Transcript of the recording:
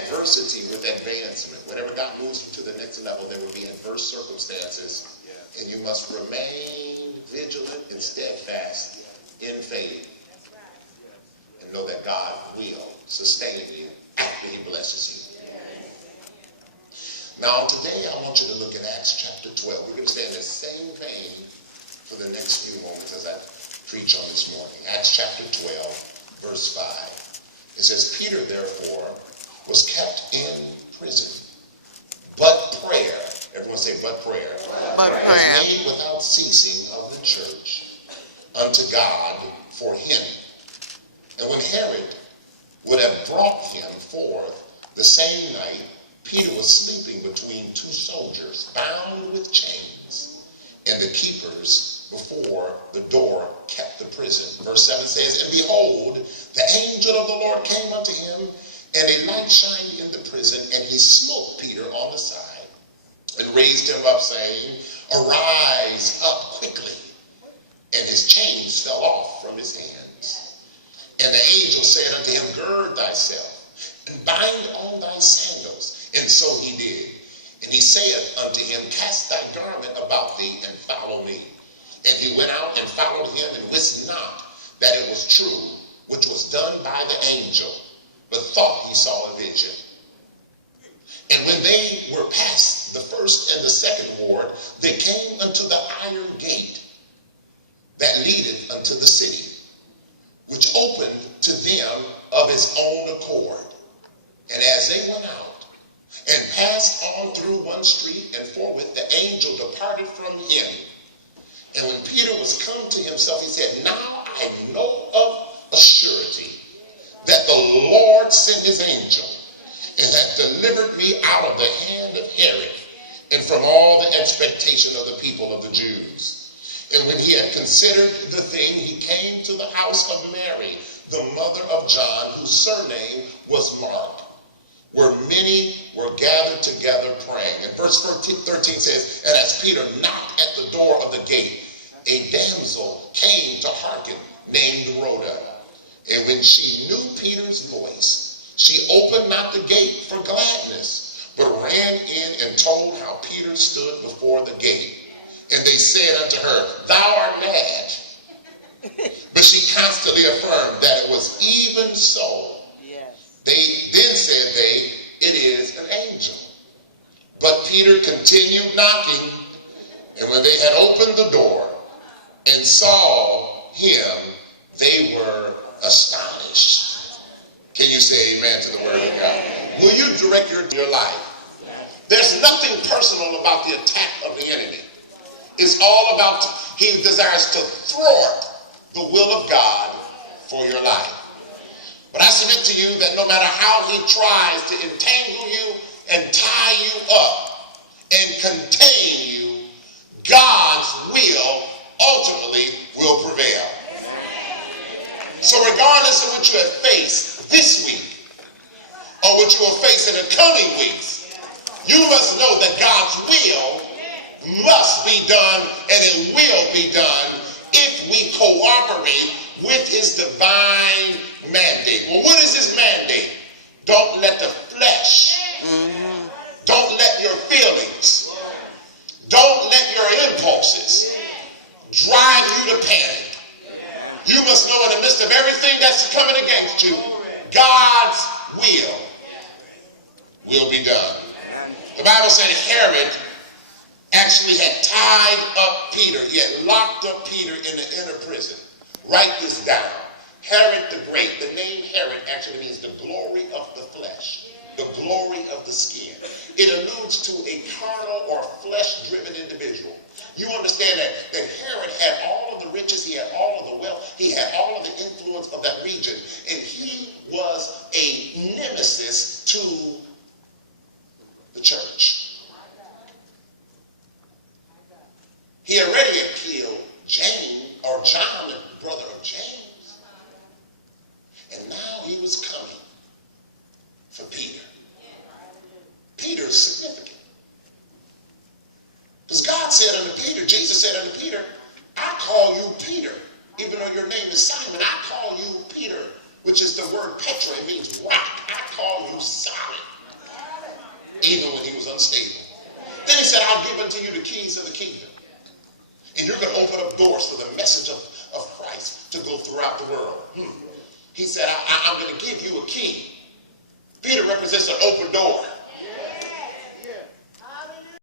adversity with advancement. Whenever God moves you to the next level, there will be adverse circumstances. And you must remain vigilant and steadfast in faith. And know that God will sustain you after he blesses you. Now today I want you to look at Acts chapter 12. We're going to stay in the same vein for the next few moments as I preach on this morning. Acts chapter 12, verse 5. It says, Peter therefore was kept in prison, but prayer, everyone say but prayer, was made without ceasing of the church unto God for him. And when Herod would have brought him forth the same night, Peter was sleeping between two soldiers, bound with chains, and the keepers before the door kept the prison. Verse 7 says, and behold, the angel of the Lord came unto him, and a light shined in the prison, and he smote Peter on the side, and raised him up, saying, arise up quickly. And his chains fell off from his hands. And the angel said unto him, gird thyself, and bind on thy sandals. And so he did. And he saith unto him, cast thy garment about thee, and follow me. And he went out and followed him, and wist not that it was true, which was done by the angel, but thought he saw a vision. And when they were past the first and the second ward, they came unto the iron gate that leadeth unto the city, which opened to them of his own accord. And as they went out, and passed on through one street, and forthwith the angel departed from him. And when Peter was come to himself, he said, now I know of a surety that the Lord sent his angel, and hath delivered me out of the hand of Herod, and from all the expectation of the people of the Jews. And when he had considered the thing, he came to the house of Mary, the mother of John, whose surname was Mark, where many were gathered together praying. And verse 13 says, and as Peter knocked at the door of the gate, a damsel came to hearken, named Rhoda. And when she knew Peter's voice, she opened not the gate for gladness, but ran in and told how Peter stood before the gate. And they said unto her, thou art mad. But she constantly affirmed that it was even so. Then said they, it is an angel. But Peter continued knocking, and when they had opened the door and saw him, they were astonished. Can you say amen to the word of God? Will you direct your life? There's nothing personal about the attack of the enemy. It's all about, he desires to thwart the will of God for your life. But I submit to you that no matter how he tries to entangle you and tie you up and contain you, God's will ultimately will prevail. So regardless of what you have faced this week or what you will face in the coming weeks, you must know that God's will must be done, and it will be done if we cooperate with his divine mandate. Well, what is his mandate? Don't let the flesh, don't let your feelings, don't let your impulses drive you to panic. You must know in the midst of everything that's coming against you, God's will be done. The Bible said Herod actually had tied up Peter. He had locked up Peter in the inner prison. Write this down. Herod the Great, the name Herod actually means the glory of the flesh, the glory of the skin. It alludes to a carnal or flesh-driven individual. You understand that Herod had all of the riches, he had all of the wealth, he had all of the influence of that region, and he was a nemesis to the church. He already had killed James, or John, the brother of James. And now he was coming for Peter. Peter is significant. Because God said unto Peter, Jesus said unto Peter, I call you Peter, even though your name is Simon. I call you Peter, which is the word Petra. It means rock. I call you solid. unstable. Then he said, I'll give unto you the keys of the kingdom. And you're going to open up doors for the message of Christ to go throughout the world. He said, I'm going to give you a key.